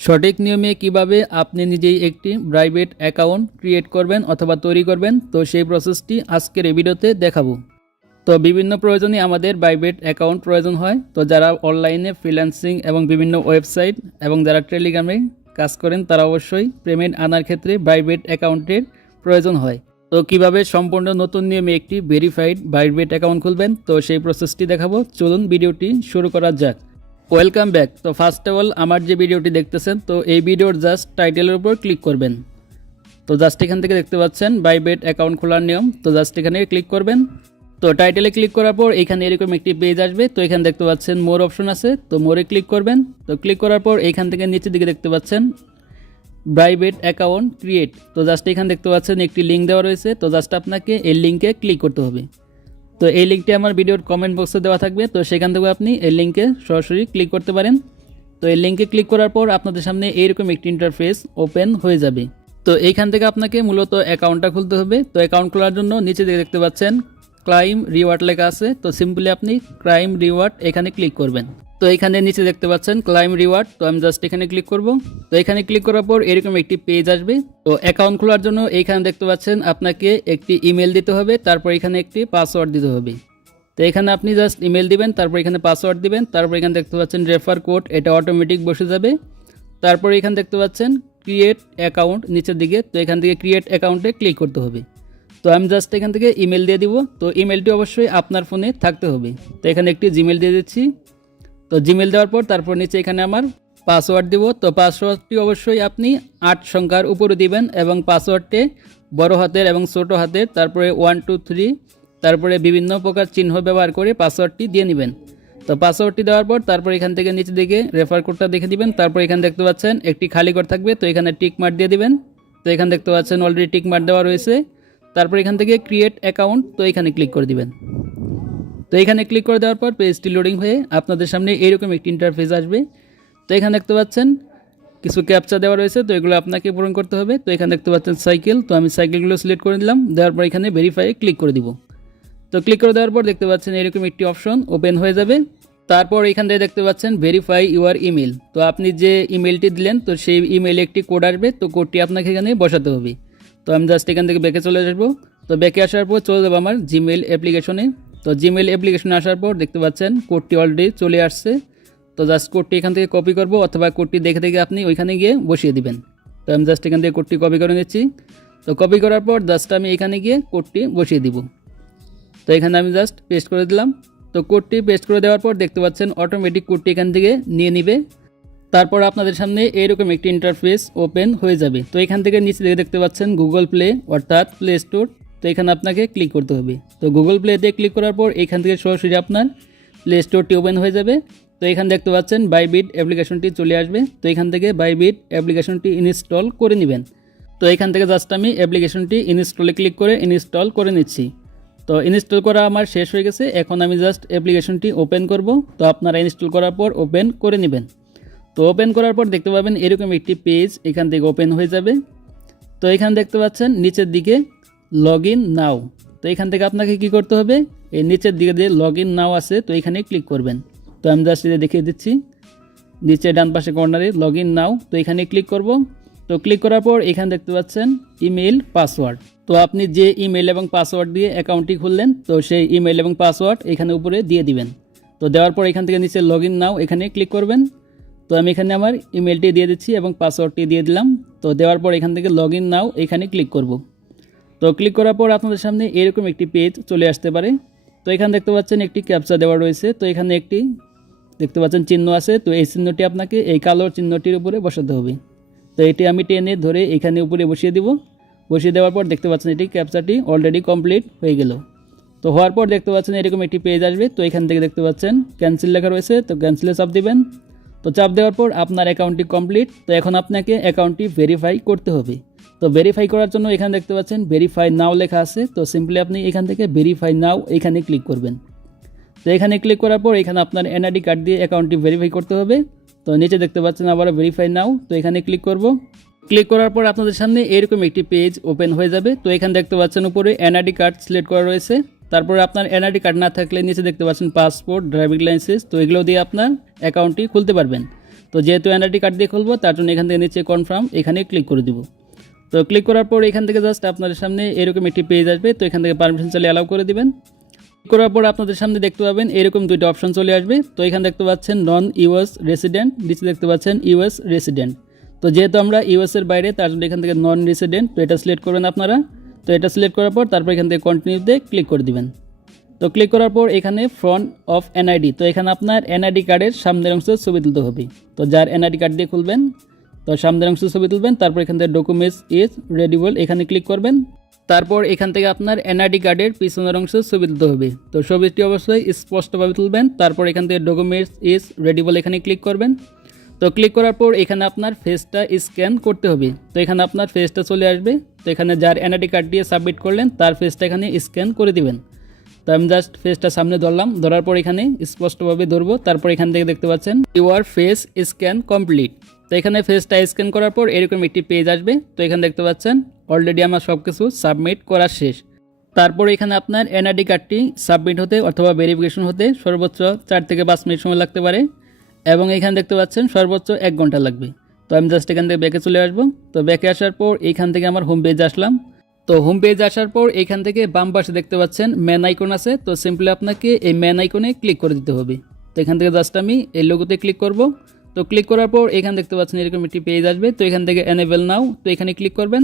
সঠিক নিয়মে কিভাবে আপনি নিজেই একটি প্রাইভেট অ্যাকাউন্ট ক্রিয়েট করবেন অথবা তৈরি করবেন, তো সেই প্রসেসটি আজকের এই ভিডিওতে দেখাবো। তো বিভিন্ন প্রয়োজনে আমাদের প্রাইভেট অ্যাকাউন্ট প্রয়োজন হয়। তো যারা অনলাইনে ফ্রিল্যান্সিং এবং বিভিন্ন ওয়েবসাইট এবং যারা টেলিগ্রামে কাজ করেন তারা অবশ্যই পেমেন্ট আনার ক্ষেত্রে প্রাইভেট অ্যাকাউন্টের প্রয়োজন হয়। তো কিভাবে সম্পূর্ণ নতুন নিয়মে একটি ভেরিফাইড প্রাইভেট অ্যাকাউন্ট খুলবেন, তো সেই প্রসেসটি দেখাবো। চলুন ভিডিওটি শুরু করা যাক। Welcome back. তো ফার্স্ট অফ অল আমার যে ভিডিওটি দেখতেছেন, তো এই ভিডিওর জাস্ট টাইটেলের উপর ক্লিক করবেন। তো জাস্ট এখান থেকে দেখতে পাচ্ছেন প্রাইভেট অ্যাকাউন্ট খোলার নিয়ম। তো জাস্ট এখানে ক্লিক করবেন। তো টাইটেলে ক্লিক করার পর এখানে এরকম একটি পেজ আসবে। তো এখানে দেখতে পাচ্ছেন মোর অপশন আছে, তো মোরে ক্লিক করবেন। তো ক্লিক করার পর এখান থেকে নিচের দিকে দেখতে পাচ্ছেন প্রাইভেট অ্যাকাউন্ট ক্রিয়েট। তো জাস্ট এখানে দেখতে পাচ্ছেন একটি লিঙ্ক দেওয়া রয়েছে। তো জাস্ট আপনাকে এই লিঙ্কে ক্লিক করতে হবে। তো এই লিঙ্কটি আমার ভিডিওর কমেন্ট বক্সে দেওয়া থাকবে, তো সেখান থেকে আপনি এই লিঙ্কে সরাসরি ক্লিক করতে পারেন। তো এই লিঙ্কে ক্লিক করার পর আপনাদের সামনে এইরকম একটি ইন্টারফেস ওপেন হয়ে যাবে। তো এইখান থেকে আপনাকে মূলত অ্যাকাউন্টটা খুলতে হবে। তো অ্যাকাউন্ট খোলার জন্য নিচে দিকে দেখতে পাচ্ছেন ক্লাইম রিওয়ার্ড লেখা আছে। তো সিম্পলি আপনি ক্লাইম রিওয়ার্ড এখানে ক্লিক করবেন। তো এখানে নিচে দেখতে পাচ্ছেন ক্লাইম রিওয়ার্ড। তো আমি জাস্ট এখানে ক্লিক করব। তো এখানে ক্লিক করার পর এরকম একটি পেজ আসবে। তো অ্যাকাউন্ট খোলার জন্য এইখানে দেখতে পাচ্ছেন আপনাকে একটি ইমেল দিতে হবে, তারপর এখানে একটি পাসওয়ার্ড দিতে হবে। তো এখানে আপনি জাস্ট ইমেল দিবেন, তারপর এখানে পাসওয়ার্ড দিবেন, তারপর এখানে দেখতে পাচ্ছেন রেফার কোড, এটা অটোমেটিক বসে যাবে। তারপর এখানে দেখতে পাচ্ছেন ক্রিয়েট অ্যাকাউন্ট নিচের দিকে। তো এখান থেকে ক্রিয়েট অ্যাকাউন্টে ক্লিক করতে হবে। তো আমি জাস্ট এখান থেকে ইমেল দিয়ে দিব। তো ইমেলটি অবশ্যই আপনার ফোনে থাকতে হবে। তো এখানে একটি জিমেল দিয়ে দিচ্ছি। তো জিমেল দেওয়ার পর তারপর নিচে এখানে আমার পাসওয়ার্ড দিব। তো পাসওয়ার্ডটি অবশ্যই আপনি 8 সংখ্যার উপরে দিবেন এবং পাসওয়ার্ডটি বড় হাতের এবং ছোট হাতের, তারপরে 1 2 3, তারপরে বিভিন্ন প্রকার চিহ্ন ব্যবহার করে পাসওয়ার্ডটি দিয়ে নেবেন। তো পাসওয়ার্ডটি দেওয়ার পর তারপর এখান থেকে নিচে দিকে রেফার কোডটা দেখে দিবেন। তারপর এখানে দেখতে পাচ্ছেন একটি খালি ঘর থাকবে, তো এখানে টিক মার্ক দিয়ে দিবেন। তো এখানে দেখতে পাচ্ছেন অলরেডি টিক মার্ক দেওয়া রয়েছে। তারপর এখান থেকে ক্রিয়েট অ্যাকাউন্ট, তো এখানে ক্লিক করে দিবেন। তো এখানে ক্লিক করে দেওয়ার পর পেজটি লোডিং হয়ে আপনাদের সামনে এইরকম একটি ইন্টারফেস আসবে। তো এখানে দেখতে পাচ্ছেন কিছু ক্যাপচা দেওয়া রয়েছে, তো এগুলো আপনাকে পূরণ করতে হবে। তো এখানে দেখতে পাচ্ছেন সাইকেল, তো আমি সাইকেলগুলো সিলেক্ট করে দিলাম। দেওয়ার পর এখানে ভেরিফাই ক্লিক করে দিব। তো ক্লিক করে দেওয়ার পর দেখতে পাচ্ছেন এরকম একটি অপশন ওপেন হয়ে যাবে। তারপর এখান থেকে দেখতে পাচ্ছেন ভেরিফাই ইউর ইমেল। তো আপনি যে ইমেলটি দিলেন, তো সেই ইমেলে একটি কোড আসবে। তো কোডটি আপনাকে এখানে বসাতে হবে। তো আমি জাস্ট এখান থেকে ব্যাকে চলে আসবো। তো ব্যাকে আসার পর চলে যাবো আমার জিমেল অ্যাপ্লিকেশনে। তো জিমেল অ্যাপ্লিকেশনে আসার পর দেখতে পাচ্ছেন কোডটি অলরেডি চলে আসছে। তো জাস্ট কোডটি এখান থেকে কপি করব, অথবা কোডটি দেখে দেখে আপনি ওইখানে গিয়ে বসিয়ে দিবেন। তো আমি জাস্ট এখান থেকে কোডটি কপি করে নিচ্ছি। তো কপি করার পর জাস্ট আমি এখানে গিয়ে কোডটি বসিয়ে দিব। তো এখানে আমি জাস্ট পেস্ট করে দিলাম। তো কোডটি পেস্ট করে দেওয়ার পর দেখতে পাচ্ছেন অটোমেটিক কোডটি এখান থেকে নিয়ে নিবে। তারপর আপনাদের সামনে এইরকম একটি ইন্টারফেস ওপেন হয়ে যাবে। তো এখান থেকে নিচে দিকে দেখতে পাচ্ছেন গুগল প্লে অর্থাৎ প্লে স্টোর। তো এখানে আপনাকে ক্লিক করতে হবে। তো গুগল প্লেতে ক্লিক করার পর এখান থেকে সরাসরি আপনার প্লে স্টোরটি ওপেন হয়ে যাবে। তো এখানে দেখতে পাচ্ছেন বাইবিট অ্যাপ্লিকেশনটি চলে আসবে। তো এখান থেকে বাইবিট অ্যাপ্লিকেশনটি ইনস্টল করে নেবেন। তো এখান থেকে জাস্ট আমি অ্যাপ্লিকেশনটি ইনস্টলে ক্লিক করে ইনস্টল করে নিচ্ছি। তো ইনস্টল করা আমার শেষ হয়ে গেছে। এখন আমি জাস্ট অ্যাপ্লিকেশনটি ওপেন করব। তো আপনারা ইনস্টল করার পর ওপেন করে নেবেন। তো ওপেন করার পর দেখতে পাবেন এরকম একটি পেজ এখান থেকে ওপেন হয়ে যাবে। তো এখানে দেখতে পাচ্ছেন নিচের দিকে লগ ইন নাও। তো এখান থেকে আপনাকে কি করতে হবে, এই নিচের দিকে যে লগ ইন নাও আছে, তো এখানে ক্লিক করবেন। তো আমি জাস্ট দেখিয়ে দিচ্ছি, নিচে ডান পাশে কর্নারে লগ ইন নাও। তো এখানে ক্লিক করব। তো ক্লিক করার পর এখানে দেখতে পাচ্ছেন ইমেল পাসওয়ার্ড। তো আপনি যে ইমেল এবং পাসওয়ার্ড দিয়ে অ্যাকাউন্টটি খুললেন, তো সেই ইমেল এবং পাসওয়ার্ড এখানে উপরে দিয়ে দিবেন। তো দেওয়ার পর এখান থেকে নিচে লগ ইন নাও এখানে ক্লিক করবেন। তো আমি এখানে আমার ইমেলটি দিয়ে দিচ্ছি এবং পাসওয়ার্ডটি দিয়ে দিলাম। তো দেওয়ার পর এখান থেকে লগ ইন নাও এখানে ক্লিক করব। তো ক্লিক করার পর আপনাদের সামনে এরকম একটি পেজ চলে আসতে পারে। তো এখানে দেখতে পাচ্ছেন একটি ক্যাপচা দেওয়া রয়েছে। তো এখানে একটি দেখতে পাচ্ছেন চিহ্ন আছে। তো এই চিহ্নটি আপনাকে এই কালো চিহ্নটির উপরে বসাতে হবে। তো এটি আমি টেনে ধরে এখানে উপরে বসিয়ে দিব। বসিয়ে দেওয়ার পর দেখতে পাচ্ছেন এটি ক্যাপচাটি অলরেডি কমপ্লিট হয়ে গেল। তো হওয়ার পর দেখতে পাচ্ছেন এরকম একটি পেজ আসবে। তো এখান থেকে দেখতে পাচ্ছেন ক্যান্সেল লেখা রয়েছে। তো ক্যান্সেলে চাপ দিবেন। তো চাপ দেওয়ার পর আপনার অ্যাকাউন্টটি কমপ্লিট। তো এখন আপনাকে অ্যাকাউন্টটি ভেরিফাই করতে হবে। তো ভেরিফাই করার জন্য এখানে দেখতে পাচ্ছেন ভেরিফাই নাও লেখা আছে। তো সিম্পলি আপনি এখান থেকে ভেরিফাই নাও এখানে ক্লিক করবেন। তো এখানে ক্লিক করার পর এখানে আপনার এনআইডি কার্ড দিয়ে অ্যাকাউন্টটি ভেরিফাই করতে হবে। তো নিচে দেখতে পাচ্ছেন আবার ভেরিফাই নাও। তো এখানে ক্লিক করব। ক্লিক করার পর আপনাদের সামনে এরকম একটি পেজ ওপেন হয়ে যাবে। তো এখানে দেখতে পাচ্ছেন উপরে এনআইডি কার্ড সিলেক্ট করা রয়েছে। তারপরে আপনার এনআইডি কার্ড না থাকলে নিচে দেখতে পাচ্ছেন পাসপোর্ট, ড্রাইভিং লাইসেন্স। তো এগুলো দিয়ে আপনার অ্যাকাউন্টটি খুলতে পারবেন। তো যেহেতু এনআইডি কার্ড দিয়ে খুলবো তার জন্য এখান থেকে নিচে কনফার্ম এখানে ক্লিক করে দিব। তো ক্লিক করার পর এখান থেকে জাস্ট আপনাদের সামনে এরকম একটি পেজ আসবে। তো এখান থেকে পারমিশন চালিয়ে অ্যালাউ করে দিবেন। ক্লিক করার পর আপনাদের সামনে দেখতে পাবেন এরকম দুইটা অপশন চলে আসবে। তো এখানে দেখতে পাচ্ছেন নন ইউএস রেসিডেন্ট, নিচে দেখতে পাচ্ছেন ইউএস রেসিডেন্ট। তো যেহেতু আমরা ইউএসের বাইরে তার জন্য এখান থেকে নন রেসিডেন্ট, তো এটা সিলেক্ট করবেন আপনারা। তো এটা সিলেক্ট করার পর তারপর এখান থেকে কন্টিনিউতে ক্লিক করে দিবেন। তো ক্লিক করার পর এখানে ফ্রন্ট অফ এনআইডি, তো এখানে আপনার এনআইডি কার্ডের সামনের অংশের ছবি তুলতে হবে। তো যার এনআইডি কার্ড দিয়ে খুলবেন তো সামনের অংশের ছবি তুলবেন, তারপর এখান থেকে ডকুমেন্টস ইজ রেডিবল এখানে ক্লিক করবেন। তারপর এখান থেকে আপনার এনআইডি কার্ডের পিছনের অংশের ছবি তুলতে হবে। তো ছবিটি অবশ্যই স্পষ্টভাবে তুলবেন। তারপর এখান থেকে ডকুমেন্টস ইজ রেডিবল এখানে ক্লিক করবেন। তো ক্লিক করার পর এখানে আপনার ফেসটা স্ক্যান করতে হবে। তো এখানে আপনার ফেসটা চলে আসবে। তো এখানে যার এনআইডি কার্ড দিয়ে সাবমিট করলেন তার ফেসটা এখানে স্ক্যান করে দিবেন। তো আমি জাস্ট ফেসটা সামনে ধরলাম, ধরার পর এখানে স্পষ্টভাবে ধরবো। তারপর এখান থেকে দেখতে পাচ্ছেন ইউর ফেস স্ক্যান কমপ্লিট। তো এখানে ফেসটা স্ক্যান করার পর এরকম একটি পেজ আসবে। তো এখানে দেখতে পাচ্ছেন অলরেডি আমার সব কিছু সাবমিট করা শেষ। তারপর এখানে আপনার এনআইডি কার্ডটি সাবমিট হতে অথবা ভেরিফিকেশন হতে সর্বোচ্চ 4 থেকে 5 মিনিট সময় লাগতে পারে, এবং এখানে দেখতে পাচ্ছেন সর্বোচ্চ 1 ঘন্টা লাগবে। তো আমি জাস্ট এখান থেকে ব্যাকে চলে আসবো। তো ব্যাকে আসার পর এইখান থেকে আমার হোম পেজ আসলাম। তো হোম পেজ আসার পর এখান থেকে বাম পাশে দেখতে পাচ্ছেন ম্যান আইকন আছে। তো সিম্পলি আপনাকে এই ম্যান আইকনে ক্লিক করে দিতে হবে। তো এখান থেকে জাস্ট আমি এই লোগোতে ক্লিক করব। তো ক্লিক করার পর এখানে দেখতে পাচ্ছেন এরকম একটি পেজ আসবে। তো এখান থেকে এনেবল নাও, তো এখানে ক্লিক করবেন।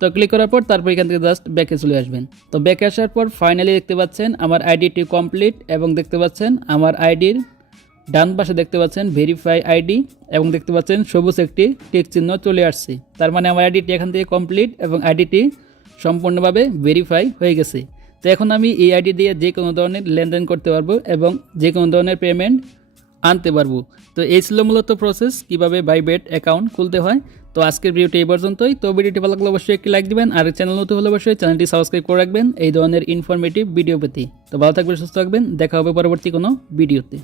তো ক্লিক করার পর তারপর এখান থেকে জাস্ট ব্যাকে চলে আসবেন। তো ব্যাকে আসার পর ফাইনালি দেখতে পাচ্ছেন আমার আইডিটি কমপ্লিট, এবং দেখতে পাচ্ছেন আমার আইডির ডান পাশে দেখতে পাচ্ছেন ভেরিফাই আইডি, এবং দেখতে পাচ্ছেন সবুজ একটি টিক চিহ্ন চলে আসছে। তার মানে আমার আইডিটি এখান থেকে কমপ্লিট এবং আইডিটি সম্পূর্ণভাবে ভেরিফাই হয়ে গেছে। তো এখন আমি এই আইডি দিয়ে যে কোনো ধরনের লেনদেন করতে পারবো এবং যে কোনো ধরনের পেমেন্ট আনতে পারবো। তো এই ছিল মূলত প্রসেস কীভাবে বাইবেট অ্যাকাউন্ট খুলতে হয়। তো আজকের ভিডিওটি এই পর্যন্তই। তো ভিডিওটি ভালো লাগলে অবশ্যই একটি লাইক দিবেন, আর চ্যানেল নতুন হলে অবশ্যই চ্যানেলটি সাবস্ক্রাইব করে রাখবেন এই ধরনের ইনফরমেটিভ ভিডিও পেতে। তো ভালো থাকবেন, সুস্থ থাকবেন, দেখা হবে পরবর্তী কোনো ভিডিওতে।